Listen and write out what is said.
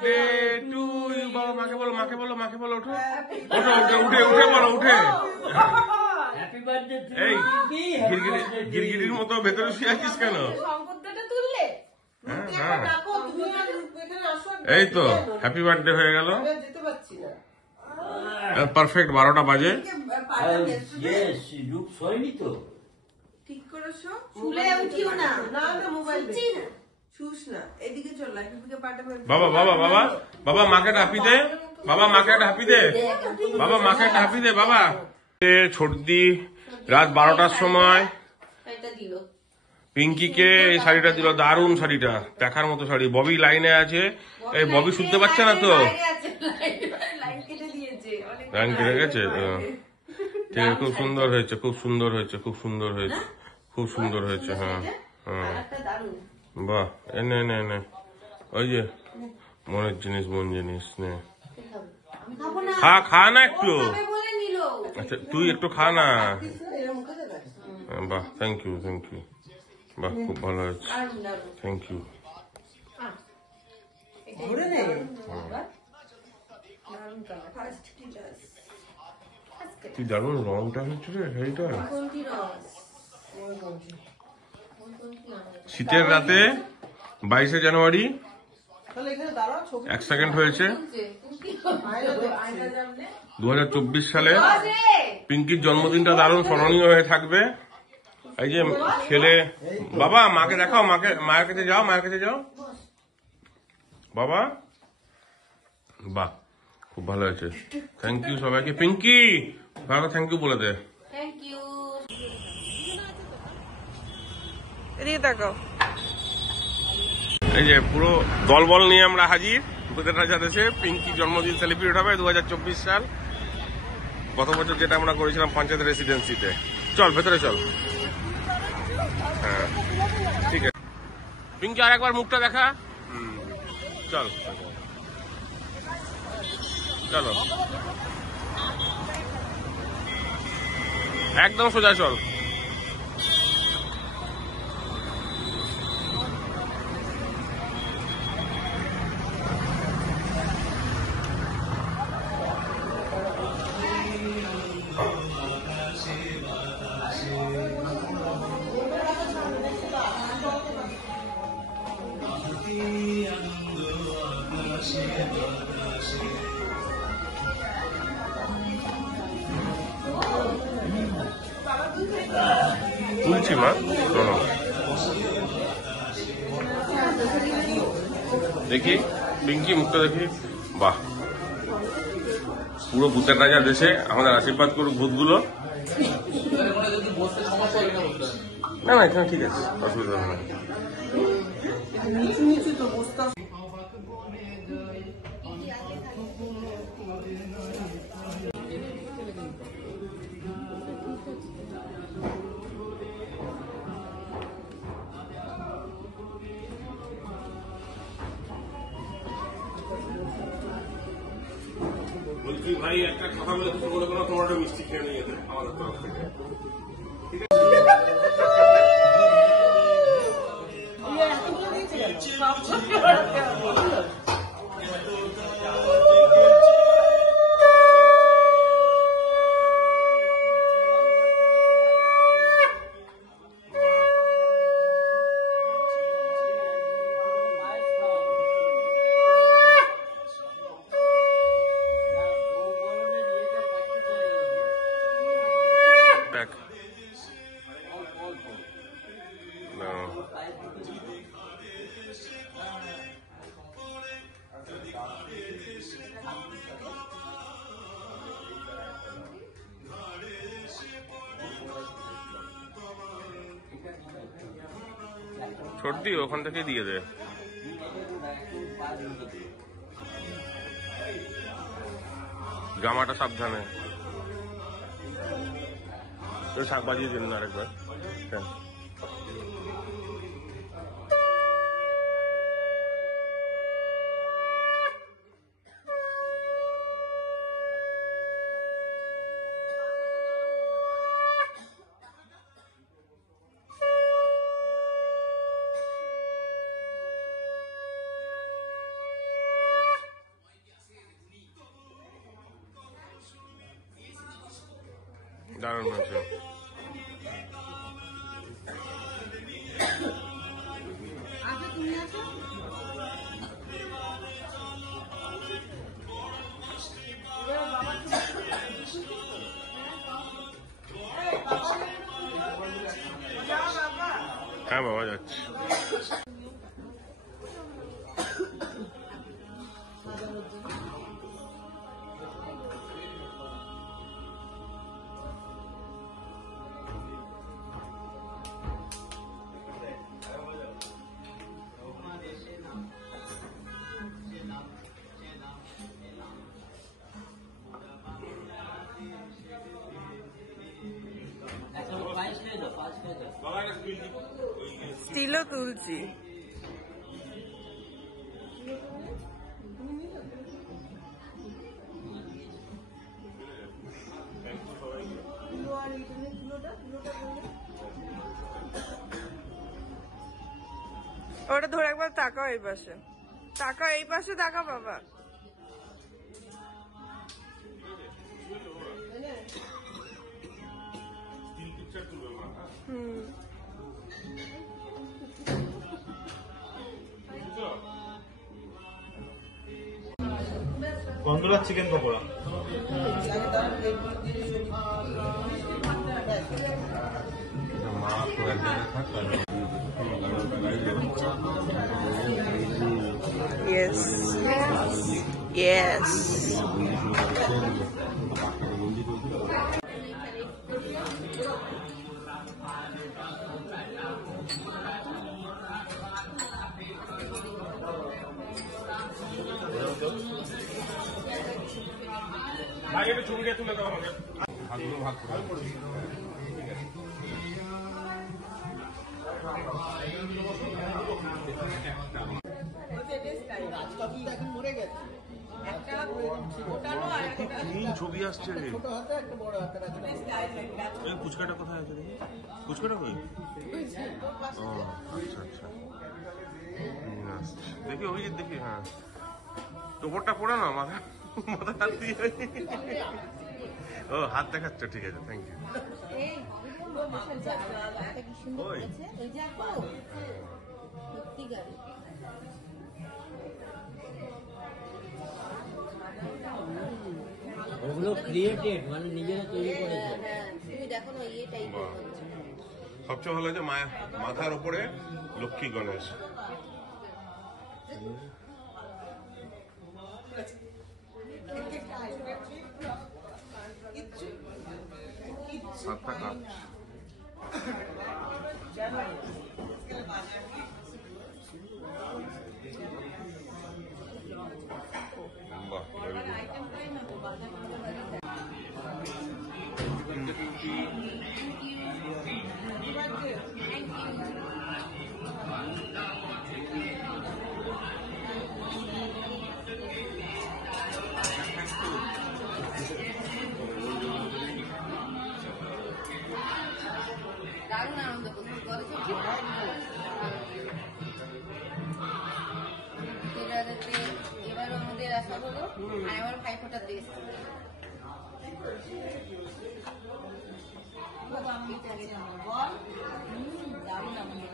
Birthday to you. বাবা মাকে বলো, মাকে বলো, মাকে বলো, ওঠো ওঠো, উঠে উঠে উঠে বলো, উঠে। এই গিরগিটির মতো ভেতরে শুয়ে আছিস কেন? এই তো হ্যাপি বার্থডে হয়ে গেল। পারফেক্ট 12টা বাজে। ঠিক করেছো? শুলে উঠিও না, না না মোবাইল দেখো, শুস না, এদিকে চল, লাইফে পাঠাবে। বাবা বাবা বাবা বাবা মাকে একটা হ্যাপি দে, বাবা মাকে একটা হ্যাপি দে, বাবা মাকে একটা হ্যাপি দে। বাবা ছোটদি রাত 12টার সময় পিঙ্কিকে এই শাড়িটা দিল, দারুণ শাড়িটা, দেখার মতো শাড়ি। ববি লাইনে আছে, এই ববি শুনতে পাচ্ছে না তো, লাইন কেটে গেছে। ঠিক আছে, খুব সুন্দর হয়েছে, খুব সুন্দর হয়েছে, খুব সুন্দর হয়েছে, খুব সুন্দর হয়েছে। হ্যাঁ হ্যাঁ, বাহ। এনে এনে এনে, ওই যে মনের জিনিস, মন জিনিস নে, খা খা না একটু। আচ্ছা তুই একটু খা না। বাহ, থ্যাংক ইউ, থ্যাংক ইউ। বাহ, খুব ভালো হয়েছে, থ্যাংক ইউ। কি দারুণ রংটা হচ্ছে রে শাড়িটা। শীতের রাতে 22শে জানুয়ারি 1 সেকেন্ড হয়েছে 2024 সালে। পিঙ্কির জন্মদিনটা দারুণ স্মরণীয় হয়ে থাকবে। এই যে ছেলে, বাবা মাকে দেখাও, মাকে, মায়ের কাছে যাও, মায়ের কাছে যাও বাবা। বাহ, খুব ভালো হয়েছে, থ্যাংক ইউ সবাইকে। পিঙ্কি ভালো, থ্যাংক ইউ বলে দে। Thank you. এদিকে তাকাও। এই যে পুরো দলবল নিয়ে আমরা হাজির ভূতের রাজা দেশে। পিঙ্কি জন্মদিন সেলিব্রেট হবে 2024 সাল। গত বছর যেটা আমরা করেছিলাম পঞ্চায়েত রেসিডেন্সিতে। চল ভেতরে চল। হ্যাঁ ঠিক আছে পিঙ্কি, আর একবার মুখটা দেখা। চল চলো, একদম সোজা চল। তুলছি মা, শোনো দেখি পিঙ্কি মুখটা দেখি। বাহ, পুরো ভূতের রাজা দেশে আমাদের আশীর্বাদ করুক ভূতগুলো। না না এখানে ঠিক আছে, অসুবিধা হবে না। বলছি ভাই একটা কথা বলে কিছু মনে করো, তোমার একটা মিষ্টি খেয়ে নিয়ে যেতে আমাদের তরফ থেকে। সর্দি ওখান থেকে দিয়ে দে। জামাটা সাবধানে, শাক বাজিয়ে দিন না আরেকবার। হ্যাঁ দারুণ হয়েছে। তুমি আসো। হ্যাঁ বাবা যাচ্ছে। স্টিলও তুলছি। ওটা ধরে একবার তাকাও এই পাশে, তাকাও এই পাশে, তাকাও বাবা। হুম। গন্ধরাজ চিকেন পকোড়া। Yes. Yes. ভাই একটু ছবিটা তুলে দাও আমাকে। ভাগগুলো ভাগ করে ছবি আসছে রে। ফুচকাটা কোথায় আছে দেখি, ফুচকাটা কই? ও আচ্ছা আচ্ছা, দেখি অভিজিৎ দেখি। হ্যাঁ টোপরটা পড়ে না মাথা, মাথা হাত দিয়ে। ও হাত দেখাচ্ছ, ঠিক আছে, থ্যাংক ইউ। ওগুলো ক্রিয়েটেড, মানে নিজেরা তৈরি করেছে। সবচেয়ে ভালো হয়েছে মাথার উপরে লক্ষ্মী গণেশ। সাতটা কাপ। বাহ, দারুণ আনন্দ করছি। এবার আমাদের আসা হলো, আর আমার ভাইফোঁটার দিয়ে দারুণ আনন্দ।